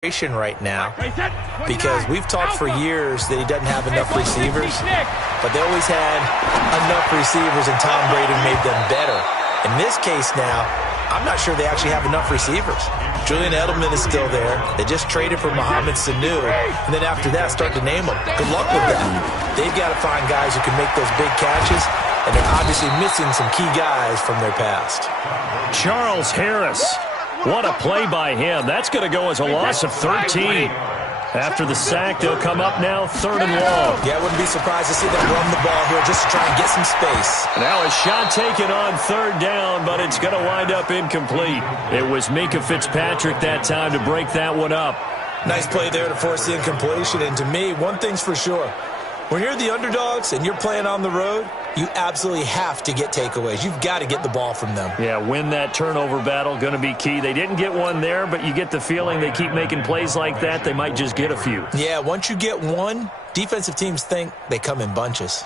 right now, because we've talked for years that he doesn't have enough receivers, but they always had enough receivers and Tom Brady made them better. In this case now, I'm not sure they actually have enough receivers. Julian Edelman is still there. They just traded for Mohamed Sanu, and then after that, start to name them. Good luck with that. They've got to find guys who can make those big catches, and they're obviously missing some key guys from their past. Charles Harris. What a play by him. That's going to go as a loss of 13. After the sack, they'll come up now 3rd and long. Yeah, I wouldn't be surprised to see them run the ball here just to try and get some space. Now a shot taken on 3rd down, but it's going to wind up incomplete. It was Minkah Fitzpatrick that time to break that one up. Nice play there to force the incompletion. And to me, one thing's for sure. When you're the underdogs and you're playing on the road, you absolutely have to get takeaways. You've got to get the ball from them. Yeah, win that turnover battle, going to be key. They didn't get one there, but you get the feeling they keep making plays like that, they might just get a few. Yeah, once you get one, defensive teams think they come in bunches.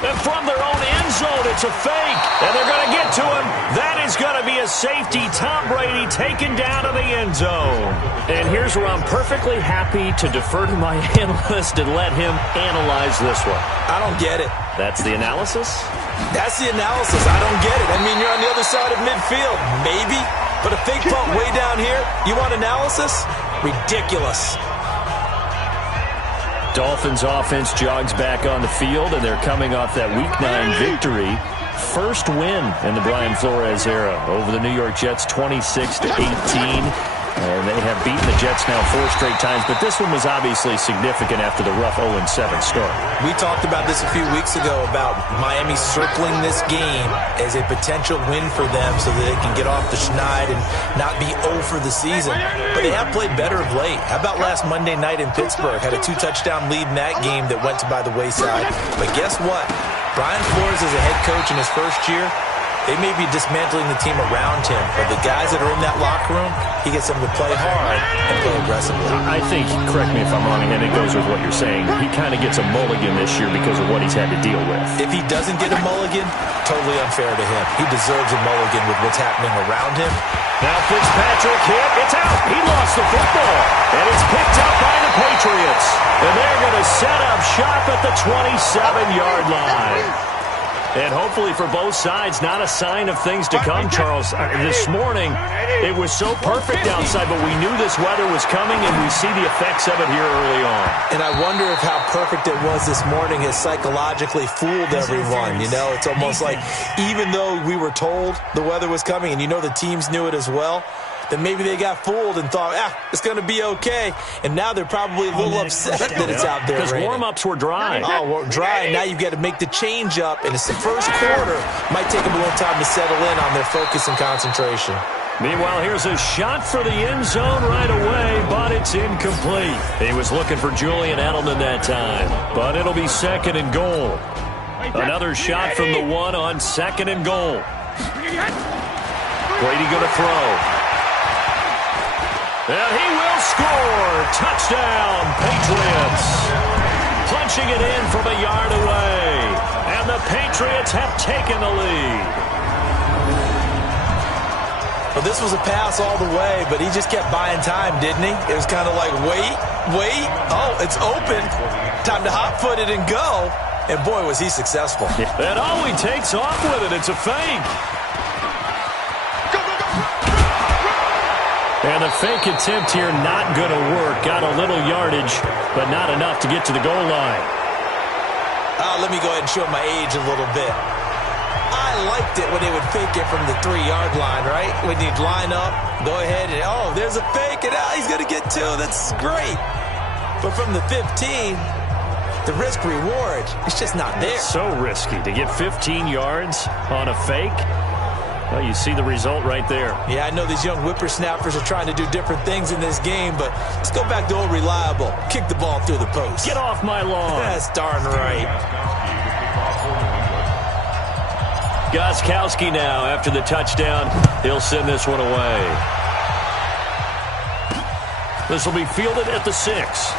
And from their own end zone, it's a fake. And they're going to get to him. That is going to be a safety. Tom Brady taken down to the end zone. And here's where I'm perfectly happy to defer to my analyst and let him analyze this one. I don't get it. That's the analysis? That's the analysis. I don't get it. I mean, you're on the other side of midfield. Maybe. But a fake punt way down here, you want analysis? Ridiculous. Dolphins offense jogs back on the field, and they're coming off that Week 9 victory. First win in the Brian Flores era over the New York Jets, 26-18. And they have beaten the Jets now 4 straight times, but this one was obviously significant after the rough 0-7 start. We talked about this a few weeks ago about Miami circling this game as a potential win for them so that they can get off the schneid and not be 0 for the season. But they have played better of late. How about last Monday night in Pittsburgh? Had a 2-touchdown lead in that game that went by the wayside. But guess what? Brian Flores is a head coach in his first year. They may be dismantling the team around him, but the guys that are in that locker room, he gets them to play hard and play aggressively. I think, correct me if I'm wrong, and it goes with what you're saying, he kind of gets a mulligan this year because of what he's had to deal with. If he doesn't get a mulligan, totally unfair to him. He deserves a mulligan with what's happening around him. Now Fitzpatrick hit. It's out. He lost the football. And it's picked up by the Patriots. And they're going to set up shop at the 27-yard line. And hopefully for both sides, not a sign of things to come, Charles. This morning, it was so perfect outside, but we knew this weather was coming, and we see the effects of it here early on. And I wonder if how perfect it was this morning has psychologically fooled everyone. You know, it's almost like even though we were told the weather was coming, and you know the teams knew it as well, then maybe they got fooled and thought, it's going to be okay. And now they're probably a little upset that it's out there because raining. Warm-ups were dry. Oh, well, dry. Now you've got to make the change up. And it's the first quarter. Might take them a little time to settle in on their focus and concentration. Meanwhile, here's a shot for the end zone right away, but it's incomplete. He was looking for Julian Edelman that time, but it'll be 2nd and goal. Another shot from the 1 on 2nd and goal. Brady going to throw. And he will score. Touchdown, Patriots. Punching it in from a yard away. And the Patriots have taken the lead. Well, this was a pass all the way, but he just kept buying time, didn't he? It was kind of like, wait. Oh, it's open. Time to hot-foot it and go. And, boy, was he successful. And he takes off with it. It's a fake. And the fake attempt here not going to work. Got a little yardage, but not enough to get to the goal line. Let me go ahead and show my age a little bit. I liked it when they would fake it from the 3-yard line, right? When you'd line up, go ahead and, there's a fake, and he's going to get 2. That's great. But from the 15, the risk-reward, it's just not there. It's so risky to get 15 yards on a fake. Well, you see the result right there. Yeah, I know these young whippersnappers are trying to do different things in this game, but let's go back to old reliable. Kick the ball through the post. Get off my lawn. That's darn right. Gostkowski now after the touchdown. He'll send this one away. This will be fielded at the 6.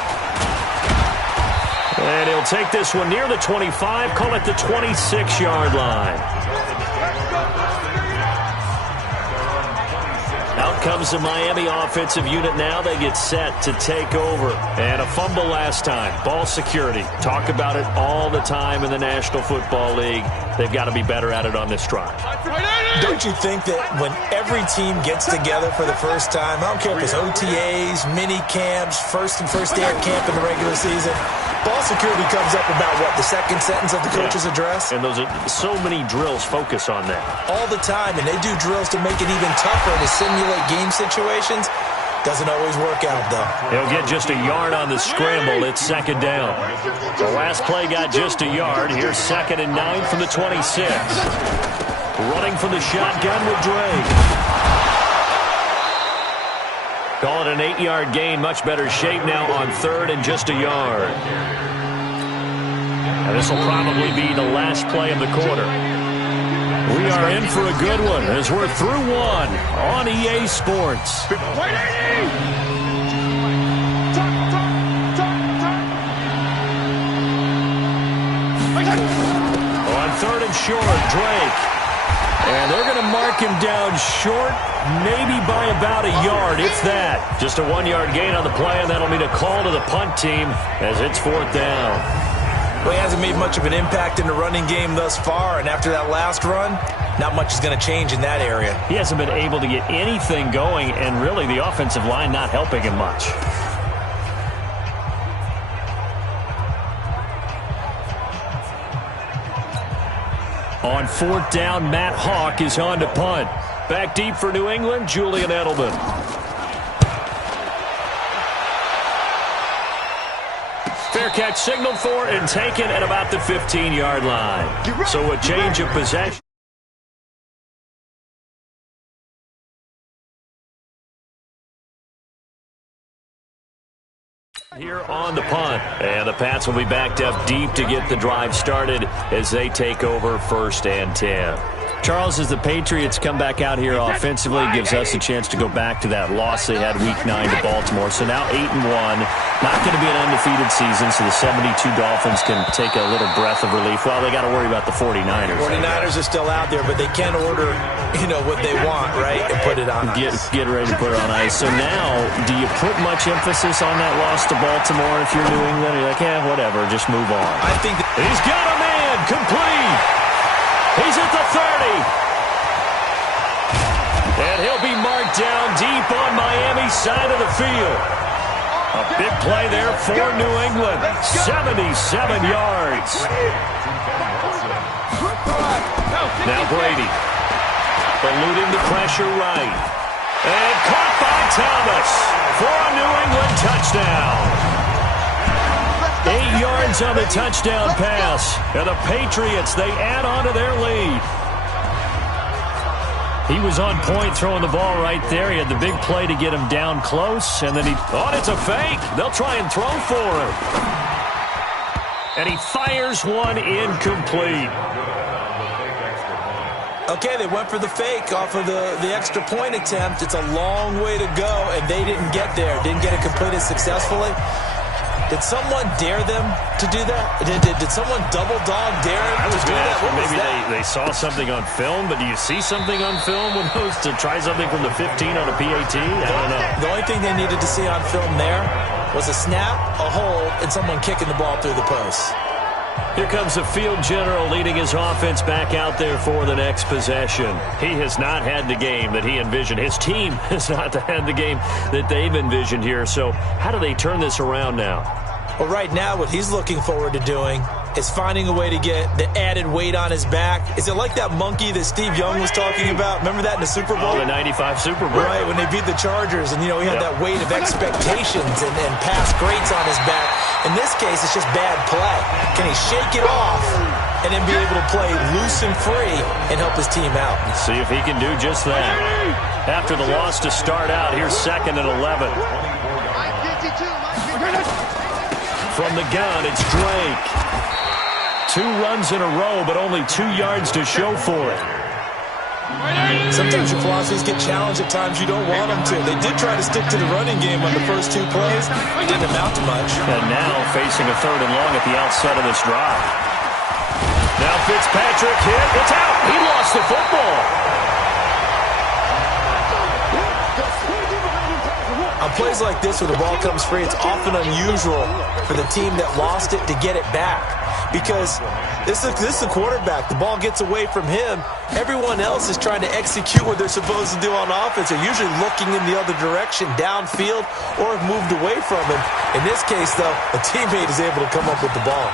And he'll take this one near the 25, call it the 26-yard line. comes the Miami offensive unit now. They get set to take over. And a fumble last time. Ball security. Talk about it all the time in the National Football League. They've got to be better at it on this drive. Don't you think that when every team gets together for the first time, I don't care if it's OTAs, mini camps, first day of camp in the regular season, ball security comes up about, what, the second sentence of the coach's address? And those are so many drills focus on that. All the time, and they do drills to make it even tougher to simulate game situations. Doesn't always work out, though. He'll get just a yard on the scramble. It's second down. The last play got just a yard. Here's 2nd and 9 from the 26. Running from the shotgun with Drake. Call it an 8-yard gain. Much better shape now on 3rd and just a yard. And this will probably be the last play of the quarter. We are in for a good one as we're through one on EA Sports. On 3rd and short, Drake. And they're going to mark him down short, maybe by about a yard, if that. Just a 1-yard gain on the play, and that'll mean a call to the punt team as it's 4th down. Well, he hasn't made much of an impact in the running game thus far, and after that last run, not much is going to change in that area. He hasn't been able to get anything going, and really the offensive line not helping him much. On 4th down, Matt Hawk is on to punt. Back deep for New England, Julian Edelman. Fair catch signaled for and taken at about the 15-yard line. So a change of possession. Here on the punt. And the Pats will be backed up deep to get the drive started as they take over 1st and 10. Charles, as the Patriots come back out here offensively, gives us a chance to go back to that loss they had Week 9 to Baltimore. So now 8-1. Not going to be an undefeated season, so the 72 Dolphins can take a little breath of relief. Well, they got to worry about the 49ers. 49ers are still out there, but they can order, what they want, right, and put it on ice. Get ready to put it on ice. So now, do you put much emphasis on that loss to Baltimore if you're New England? You're like, whatever, just move on. I think he's got a man, complete. He's at the 30. And he'll be marked down deep on Miami's side of the field. A big play there for New England. 77 yards. Now Brady. Eluding the pressure right. And caught by Thomas for a New England touchdown. 8 yards on the touchdown pass. And the Patriots, they add on to their lead. He was on point throwing the ball right there. He had the big play to get him down close. And then it's a fake. They'll try and throw for him. And he fires one incomplete. Okay, they went for the fake off of the extra point attempt. It's a long way to go, and they didn't get there. Didn't get it completed successfully. Did someone dare them to do that? Did someone double dog dare them to do that? Maybe they saw something on film, but do you see something on film when those to try something from the 15 on a PAT? I don't know. The only thing they needed to see on film there was a snap, a hold, and someone kicking the ball through the post. Here comes the field general leading his offense back out there for the next possession. He has not had the game that he envisioned. His team has not had the game that they've envisioned here. So how do they turn this around now? Well, right now what he's looking forward to doing is finding a way to get the added weight on his back. Is it like that monkey that Steve Young was talking about? Remember that in the Super Bowl? The 95 Super Bowl. Right, when they beat the Chargers, and, he had that weight of expectations and past greats on his back. In this case, it's just bad play. Can he shake it off and then be able to play loose and free and help his team out? Let's see if he can do just that. After the loss to start out, here's 2nd and 11. From the gun, it's Drake. 2 runs in a row, but only 2 yards to show for it. Sometimes your philosophies get challenged at times you don't want them to. They did try to stick to the running game on the first 2 plays. It didn't amount to much. And now facing a 3rd and long at the outset of this drive. Now Fitzpatrick hit. It's out. He lost the football. on plays like this where the ball comes free, it's often unusual for the team that lost it to get it back. Because this is the quarterback. The ball gets away from him. Everyone else is trying to execute what they're supposed to do on offense. They're usually looking in the other direction, downfield, or have moved away from him. In this case, though, a teammate is able to come up with the ball.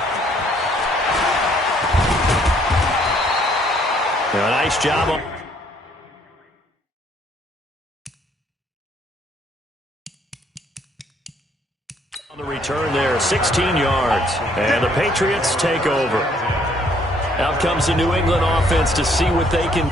A nice job on the return there, 16 yards. And the Patriots take over. Out comes the New England offense to see what they can.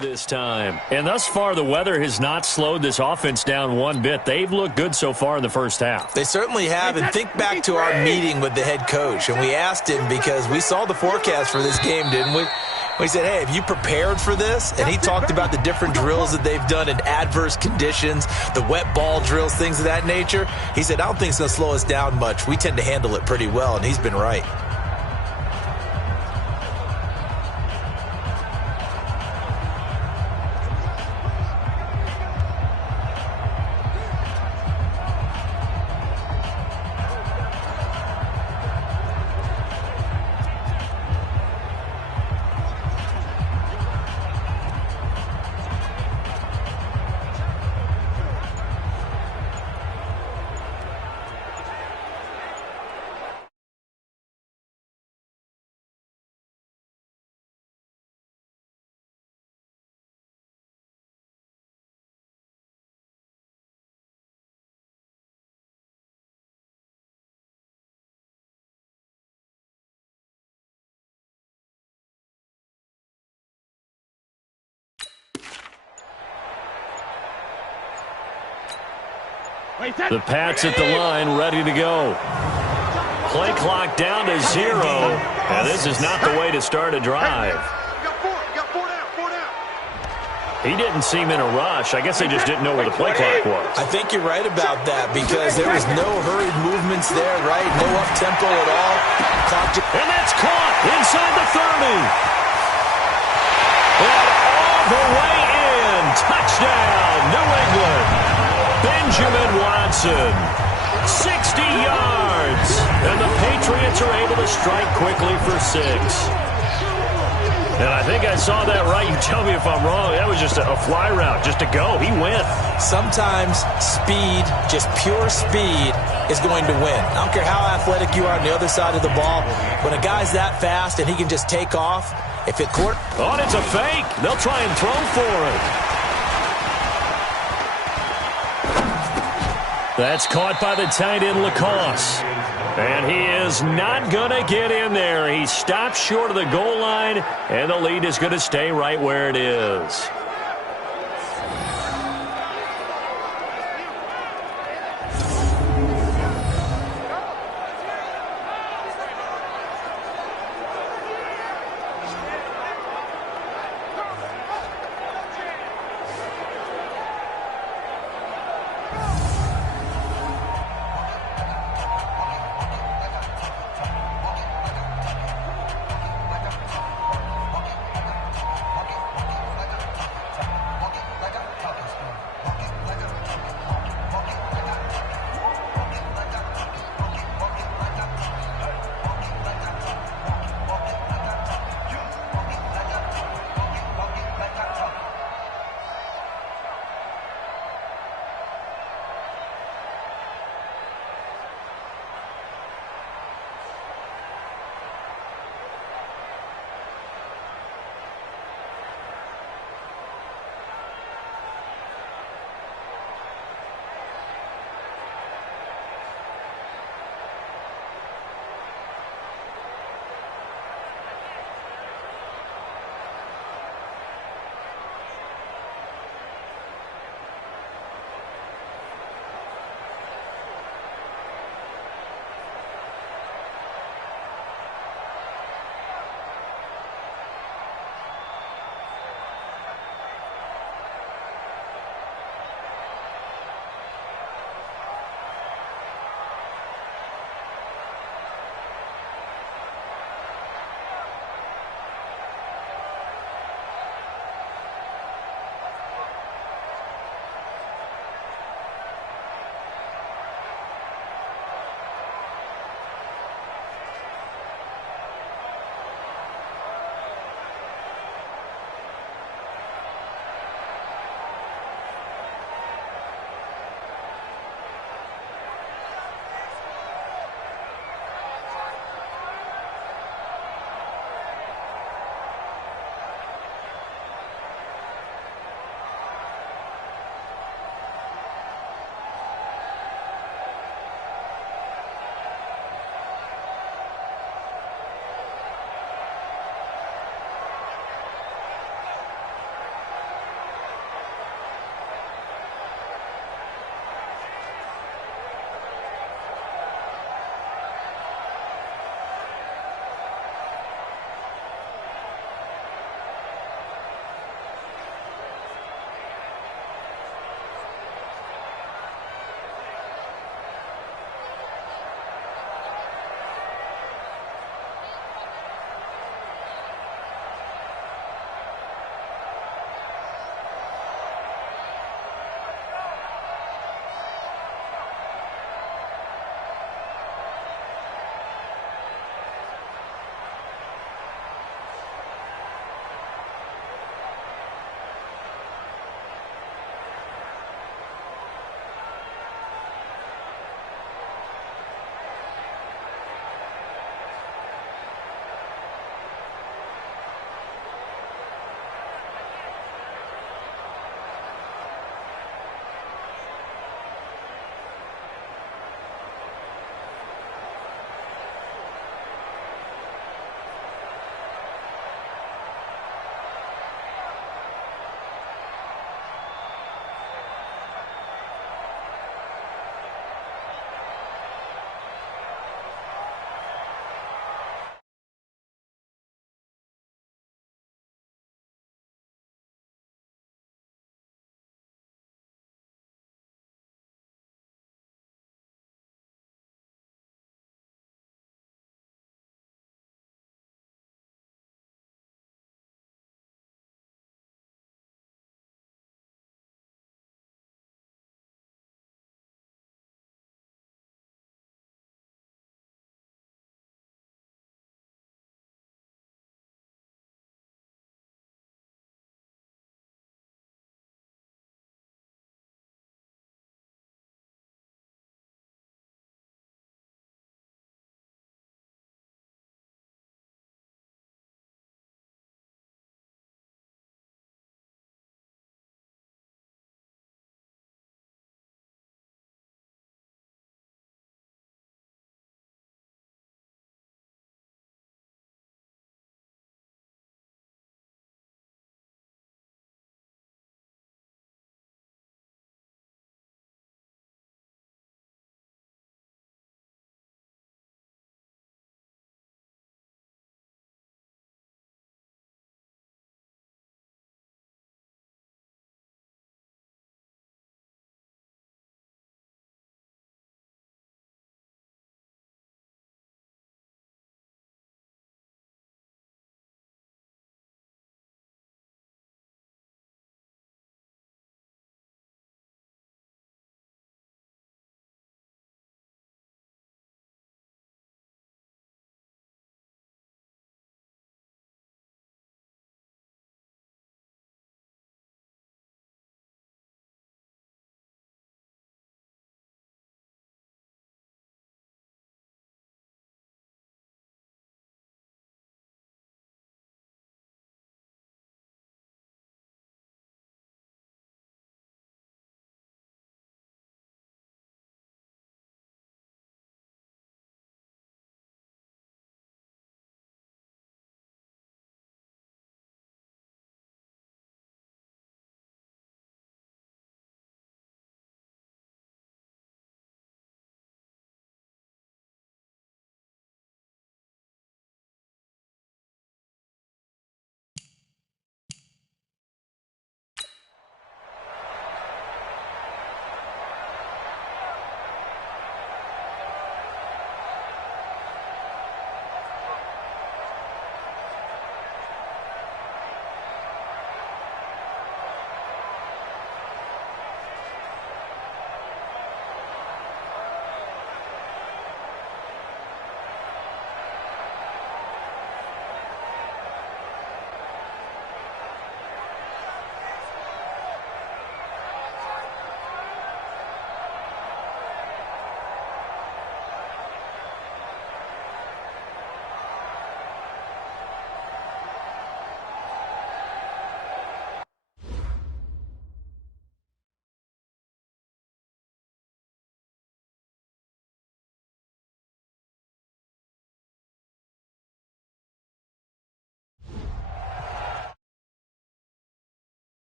This time. And thus far, the weather has not slowed this offense down one bit. They've looked good so far in the first half. They certainly have. And think back to our meeting with the head coach. And we asked him, because we saw the forecast for this game, didn't we? We said, hey, have you prepared for this? And he talked about the different drills that they've done in adverse conditions, the wet ball drills, things of that nature. He said, I don't think it's going to slow us down much. We tend to handle it pretty well, and he's been right. The Pats at the line, ready to go. Play clock down to 0. And this is not the way to start a drive. He didn't seem in a rush. I guess they just didn't know where the play clock was. I think you're right about that, because there was no hurried movements there, right? No up-tempo at all. And that's caught inside the 30. And all the way in. Touchdown, New England. Benjamin Watson, 60 yards. And the Patriots are able to strike quickly for 6. And I think I saw that right. You tell me if I'm wrong. That was just a fly route, just to go. He went. Sometimes speed, just pure speed, is going to win. I don't care how athletic you are on the other side of the ball. When a guy's that fast and he can just take off, if it court... Oh, and it's a fake. They'll try and throw for it. That's caught by the tight end, Lacoste. And he is not going to get in there. He stops short of the goal line, and the lead is going to stay right where it is.